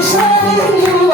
Krishna